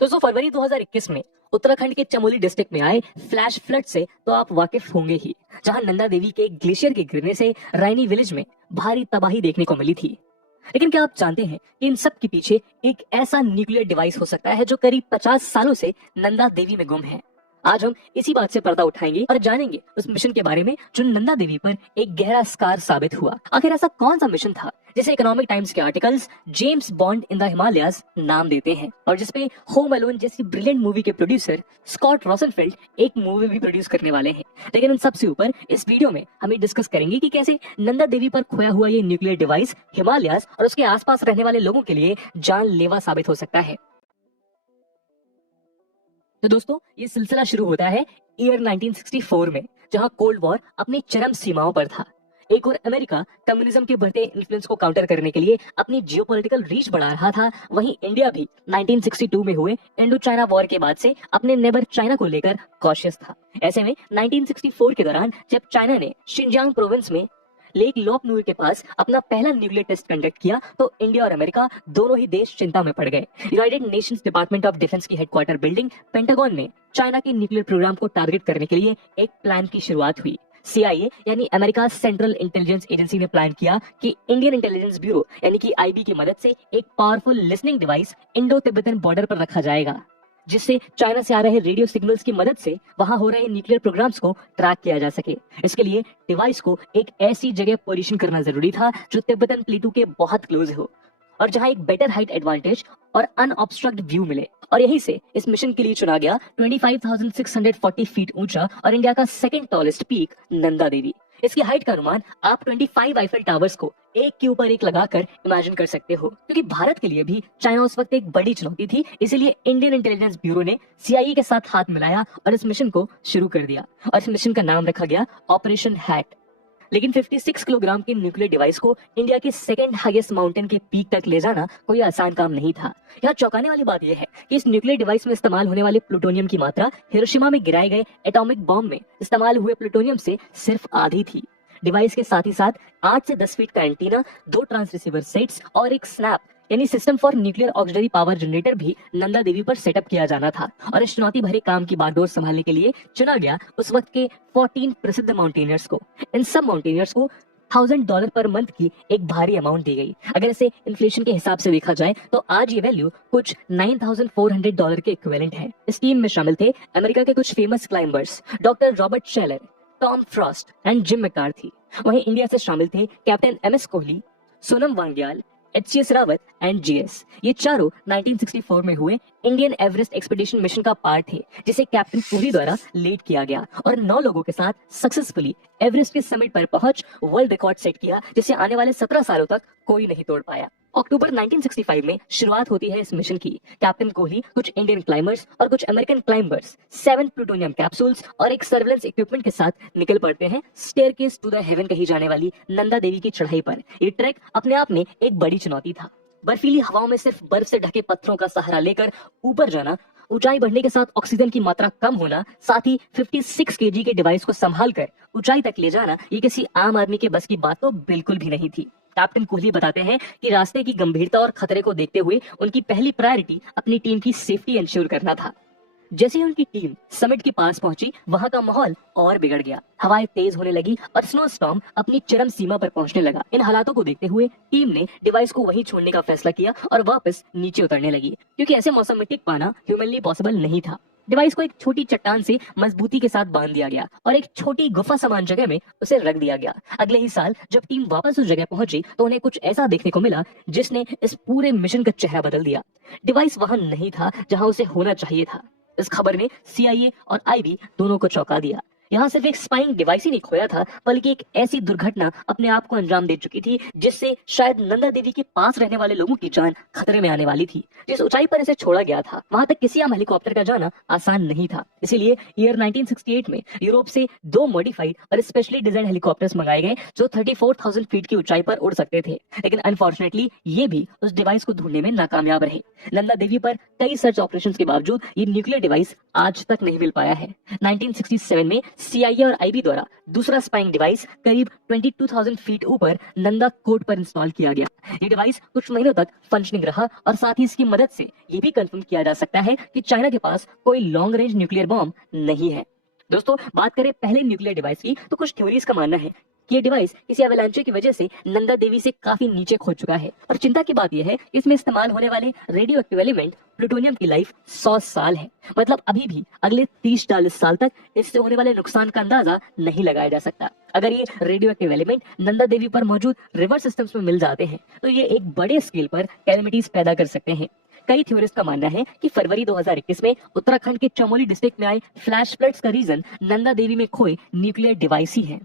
दोस्तों फरवरी 2021 में उत्तराखंड के चमोली डिस्ट्रिक्ट में आए फ्लैश फ्लड से तो आप वाकिफ होंगे ही, जहां नंदा देवी के ग्लेशियर के गिरने से रायनी विलेज में भारी तबाही देखने को मिली थी। लेकिन क्या आप जानते हैं कि इन सब के पीछे एक ऐसा न्यूक्लियर डिवाइस हो सकता है जो करीब 50 सालों से नंदा देवी में गुम है। आज हम इसी बात से पर्दा उठाएंगे और जानेंगे उस मिशन के बारे में जो नंदा देवी पर एक गहरा स्कार साबित हुआ। आखिर ऐसा कौन सा मिशन था जिसे इकोनॉमिक टाइम्स के articles James bond in the Himalayas नाम देते हैं, और जिसमें होम अलोन जैसी ब्रिलियंट मूवी के प्रोड्यूसर स्कॉट रोसेनफेल्ड एक मूवी भी प्रोड्यूस करने वाले हैं। लेकिन इन सबसे ऊपर इस वीडियो में हम डिस्कस करेंगे कि कैसे नंदा देवी पर खोया हुआ ये न्यूक्लियर डिवाइस हिमालयाज और उसके आसपास रहने वाले लोगों के लिए जानलेवा साबित हो सकता है। तो दोस्तों ये सिलसिला शुरू होता है ईयर 1964 में, जहां कोल्ड वॉर अपनी चरम सीमाओं पर था। एक और अमेरिका कम्युनिज्म के बढ़ते इन्फ्लुएंस को काउंटर करने के लिए अपनी जियोपॉलिटिकल रीच बढ़ा रहा था, वहीं इंडिया भी 1962 में हुए इंडो चाइना वॉर के बाद से अपने नेबर चाइना को लेकर कॉशियस था। ऐसे में 1964 के दौरान जब चाइना ने शिनजियांग प्रोविंस में लेक लोप नूर के पास अपना पहला न्यूक्लियर टेस्ट कंडक्ट किया तो इंडिया और अमेरिका दोनों ही देश चिंता में पड़ गए। United Nations department of defence की हेडक्वार्टर बिल्डिंग पेंटागन में चाइना के न्यूक्लियर प्रोग्राम को टारगेट करने के लिए एक प्लान की शुरुआत हुई। CIA यानी अमेरिका सेंट्रल इंटेलिजेंस एजेंसी ने प्लान किया कि इंडियन इंटेलिजेंस ब्यूरो यानी कि IB की मदद से एक powerful listening device Indo Tibetan border पर रखा जाएगा, जिससे चाइना से आ रहे रेडियो सिग्नल्स की मदद से वहां हो रहे न्यूक्लियर प्रोग्राम्स को ट्रैक किया जा सके। इसके लिए डिवाइस को एक ऐसी जगह पोजीशन करना जरूरी था जो तिब्बतन प्लेटू के बहुत क्लोज हो और जहां एक बेटर हाइट एडवांटेज और अनऑब्स्ट्रक्ट व्यू मिले। और यहीं से इस मिशन के लिए चुना गया 25,640 फीट ऊंचा और इंडिया का second tallest peak Nanda Devi. इसकी हाइट का अनुमान आप 25 आईफल टावर्स को एक के ऊपर एक लगाकर इमेजिन कर सकते हो। क्योंकि भारत के लिए भी चाइना उस वक्त एक बड़ी चुनौती थी, इसीलिए इंडियन इंटेलिजेंस ब्यूरो ने CIA के साथ हाथ मिलाया और इस मिशन को शुरू कर दिया और इस मिशन का नाम रखा गया ऑपरेशन हैट। लेकिन 56 किलोग्राम के न्यूक्लियर डिवाइस को इंडिया के सेकंड हाईएस्ट माउंटेन के पीक तक ले जाना कोई आसान काम नहीं था। यहाँ चौंकाने वाली बात यह है कि इस न्यूक्लियर डिवाइस में इस्तेमाल होने वाले प्लूटोनियम की मात्रा हिरोशिमा में गिराए गए एटॉमिक बॉम्ब में इस्तेमाल हुए प्लूटोनियम से सिर्फ आधी थी। डिवाइस के साथ ही साथ 8 से 10 फीट का एंटीना, 2 ट्रांसरिसीवर सेट्स और एक स्नैप यानी system for nuclear auxiliary power generator भी नंदा देवी पर सेटअप किया जाना था। और इस चुनौती भरे काम की बागडोर संभालने के लिए चुना गया उस वक्त के 14 प्रसिद्ध माउंटेनियर्स को। इन सब माउंटेनियर्स को $1,000 पर मंथ की एक भारी अमाउंट दी गई। अगर इसे इन्फ्लेशन के हिसाब से देखा जाए तो आज ये वैल्यू कुछ $9,400 के इक्विवेलेंट है। इस टीम में शामिल थे अमेरिका के कुछ famous climbers doctor Robert Shelar, Tom Frost and gym McCarthy. वहीं इंडिया से शामिल थे captain MS Kohli, Sonam Wangyal, HCS Rawat and GS। ये चारों 1964 में हुए इंडियन एवरेस्ट एक्सपीडिशन मिशन का पार्ट थे, जिसे कैप्टन कोहली द्वारा लीड किया गया और 9 लोगों के साथ सक्सेसफुली एवरेस्ट के समिट पर पहुंच वर्ल्ड रिकॉर्ड सेट किया, जिसे आने वाले 17 सालों तक कोई नहीं तोड़ पाया। अक्टूबर 1965 में शुरुआत होती है इस मिशन की। कैप्टन कोहली, कुछ इंडियन क्लाइंबर्स और कुछ अमेरिकन क्लाइंबर्स 7 प्लूटोनियम कैप्सूल्स और एक सर्वेलेंस इक्विपमेंट के साथ निकल पड़ते हैं स्टेयरकेस टू द हेवन कही जाने वाली नंदा देवी की चढ़ाई पर। ये ट्रैक अपने आप में एक बड़ी चुनौती था। बर्फीली हवाओं में सिर्फ बर्फ से ढके पत्थरों का सहारा लेकर ऊपर जाना, ऊंचाई बढ़ने के साथ ऑक्सीजन की मात्रा कम होना, साथ ही 56 kg के डिवाइस को संभाल कर ऊंचाई तक ले जाना, ये किसी आम आदमी के बस की बात तो बिल्कुल भी नहीं थी। कैप्टन कोहली बताते हैं कि रास्ते की गंभीरता और खतरे को देखते हुए उनकी पहली प्रायोरिटी अपनी टीम की सेफ्टी इंश्योर करना था। जैसे ही उनकी टीम समिट के पास पहुंची, वहां का माहौल और बिगड़ गया। हवाएं तेज होने लगी और स्नो स्टॉर्म अपनी चरम सीमा पर पहुंचने लगा। इन हालातों को देखते हुए टीम ने डिवाइस को वहीं छोड़ने का फैसला किया और वापस नीचे उतरने लगी, क्योंकि ऐसे मौसम में टिक पाना ह्यूमनली पॉसिबल नहीं था। डिवाइस को एक छोटी चट्टान से मजबूती के साथ बांध दिया गया और एक छोटी गुफा समान जगह में उसे रख दिया गया। अगले ही साल जब टीम वापस उस जगह पहुंची तो उन्हें कुछ ऐसा देखने को मिला जिसने इस पूरे मिशन का चेहरा बदल दिया। डिवाइस वहां नहीं था जहां उसे होना चाहिए था। इस खबर ने CIA और IB दोनों को चौंका दिया। यहाँ सिर्फ एक स्पाइंग डिवाइस ही नहीं खोया था, बल्कि एक ऐसी दुर्घटना अपने आप को अंजाम दे चुकी थी जिससे शायद नंदा देवी के पास रहने वाले लोगों की जान खतरे में आने वाली थी। जिस ऊंचाई पर इसे छोड़ा गया था वहां तक किसी आम हेलीकॉप्टर का जाना आसान नहीं था। इसीलिए ईयर 1968 में यूरोप से 2 मॉडिफाइड और स्पेशली डिजाइन हेलीकॉप्टर्स मंगाए गए जो 34,000 फीट की ऊंचाई पर उड़ सकते थे। लेकिन अनफॉर्चुनेटली ये भी उस डिवाइस को ढूंढने में नाकामयाब रहे। नंदा देवी पर कई सर्च ऑपरेशंस के बावजूद ये न्यूक्लियर डिवाइस आज तक नहीं मिल पाया है। 1967 में CIA और IB द्वारा दूसरा स्पाइंग डिवाइस करीब 22,000 फीट ऊपर नंदा कोट पर इंस्टॉल किया गया। ये डिवाइस कुछ महीनों तक फंक्शनिंग रहा और साथ ही इसकी मदद से ये भी कंफर्म किया जा सकता है कि चाइना के पास कोई लॉन्ग रेंज न्यूक्लियर बॉम्ब नहीं है। दोस्तों, बात करें पहले न्यूक्लियर डिवाइस की, तो कुछ थ्योरीज का मानना है कि ये डिवाइस किसी एवलांचे की वजह से नंदा देवी से काफी नीचे खो चुका है। और चिंता की बात यह है कि इसमें इस्तेमाल होने वाले रेडियो एक्टिव एलिमेंट प्लूटोनियम की लाइफ 100 साल है। मतलब अभी भी अगले 30-40 साल तक इससे होने वाले नुकसान का अंदाजा नहीं लगाया जा सकता। अगर ये radio active element Nanda Devi पर मौजूद रिवर सिस्टम्स में मिल जाते हैं तो ये एक बड़े स्केल पर कैलेमिटीज पैदा कर सकते हैं। कई थ्योरिस्ट का मानना है कि फरवरी 2021 में उत्तराखंड के चमोली डिस्ट्रिक्ट में आए फ्लैश फ्लड्स का रीजन नंदा देवी में खोए न्यूक्लियर डिवाइस ही है।